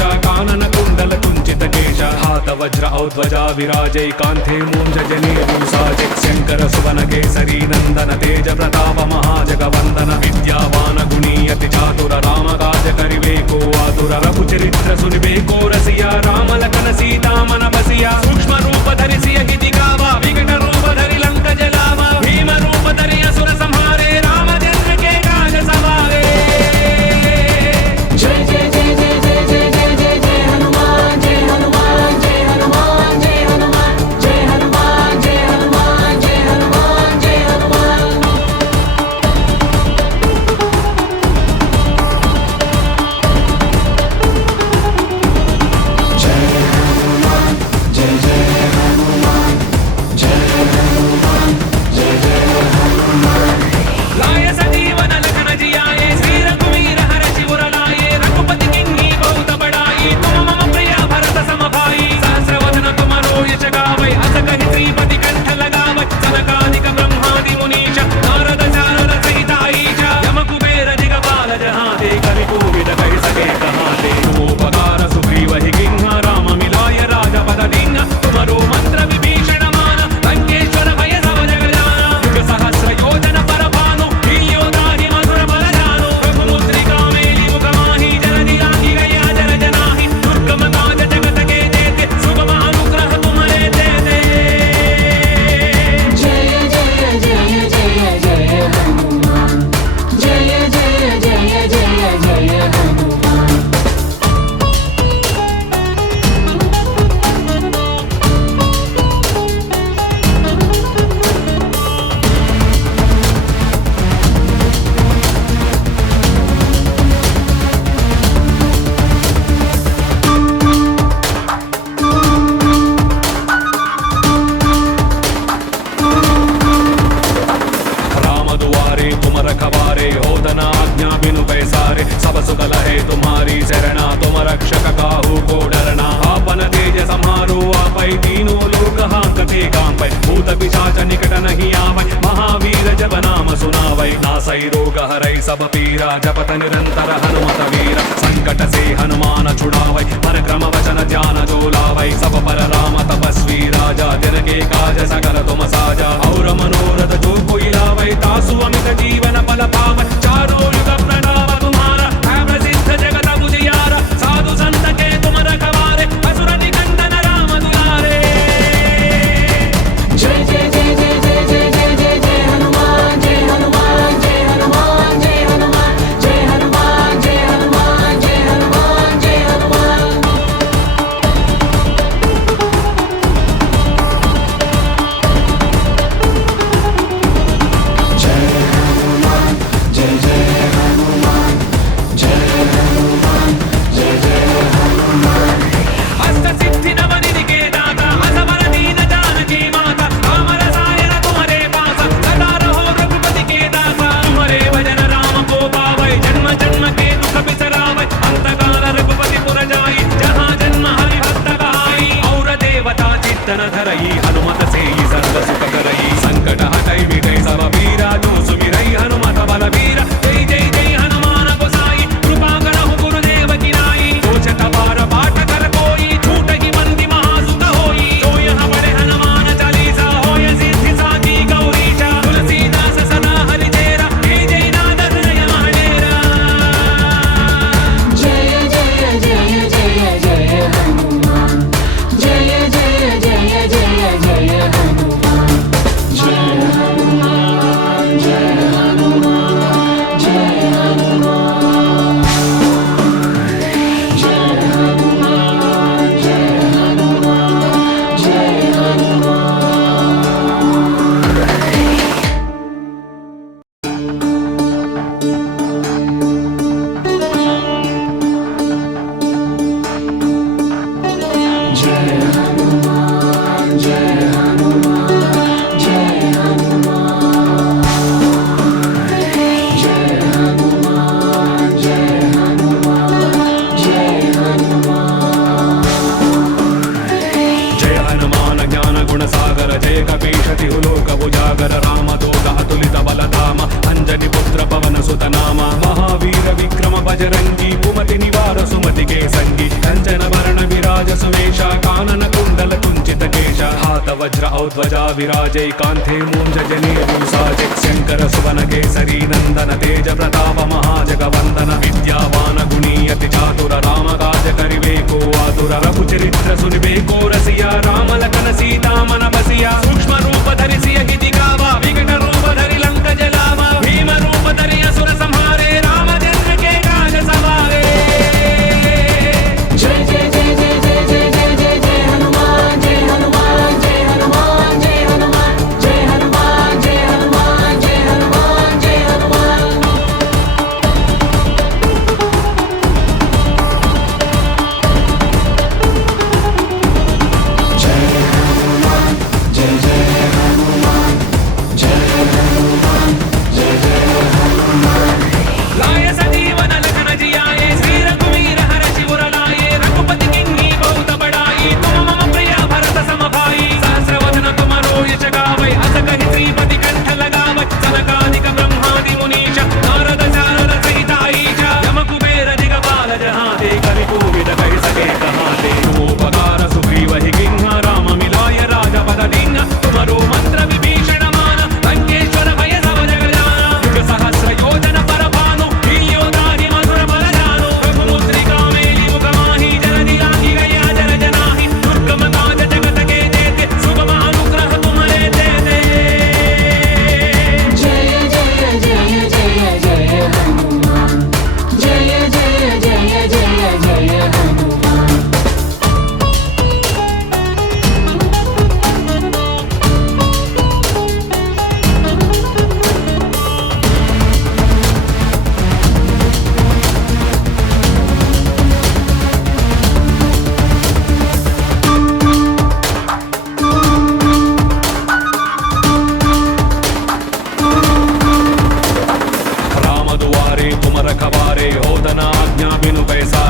కేಶ काननकुण्डल कुञ्चित केश हातवज्र औध्वजा विराजै कान्थे मूञ्जने पुंसाजित् शङ्कर सुवन केसरी नन्दन तेज प्रताप महाजगवन्दन विद्यावान गुणीयति चातुर राम काज करिवेको आतुर रघुचरित्र सुनिवेको रसिया रामलखन सीतामन बसिया तुम्हारी शरणा तुम रक्षक काहू को डरना आपन तेज समारो आपै तीनों लोग हाथ ते काम पै भूत पिशाच निकट नहीं आवै महावीर जब नाम सुनावै नासै रोग हरै सब पीरा जपत निरंतर हनुमत वीर संकट से हनुमान छुड़ावै परक्रम वचन ध्यान जो लावै सब पर राम तपस्वी राजा दिन के काज सकल तुम साजा और मनोरथ जो कोई लावै तासु अमित जीवन फल पावै ధర ధర ఈ కేಶ కానన కుండల కుంచిత కేಶ హాత వజ్ర ఔధ్వజా విరాజై కాంతే మూంజ జనే సాజి శంకర సువన కేసరి నందన తేజ ప్రతాప మహాజగవందన విద్యావాన గుణీయతి చాతుర రామ కాజ కరివేకో ఆతుర రఘు చరిత్ర సునివేకో రసియా రామలకన సీతామన బసియా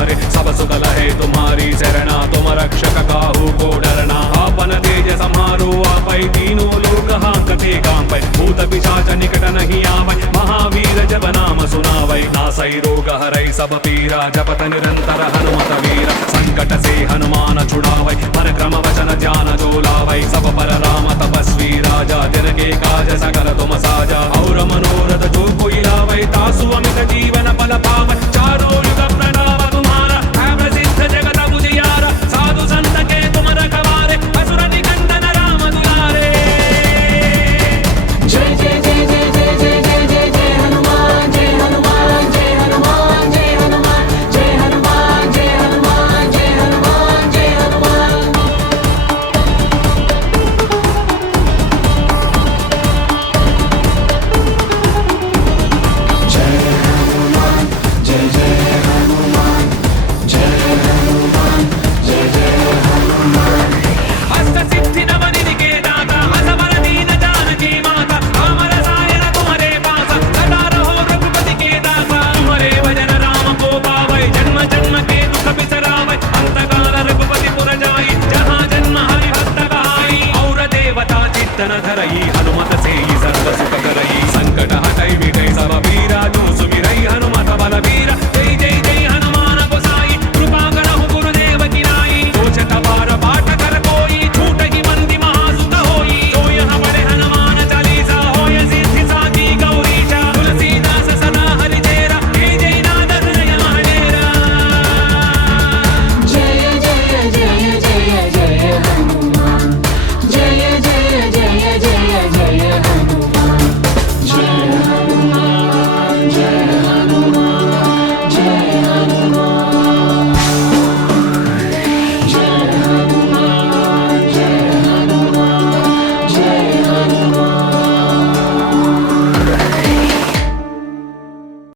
बिनु पैसारे सब सुख लहे तुम्हारी शरणा तुम रक्षक काहू को डरना आपन तेज समारो आपै तीनों लोक हांकते कांपै भूत पिशाच निकट नहीं आवै महावीर जब नाम सुनावै नासै रोग हरै सब पीरा जपत निरंतर हनुमत वीर संकट से हनुमान छुड़ावै परक्रम वचन ध्यान जो लावै सब पर राम तपस्वी राजा दिन के काज सकल तुम साजा और मनोरथ जो कोई लावै तासु अमित जीवन फल पावै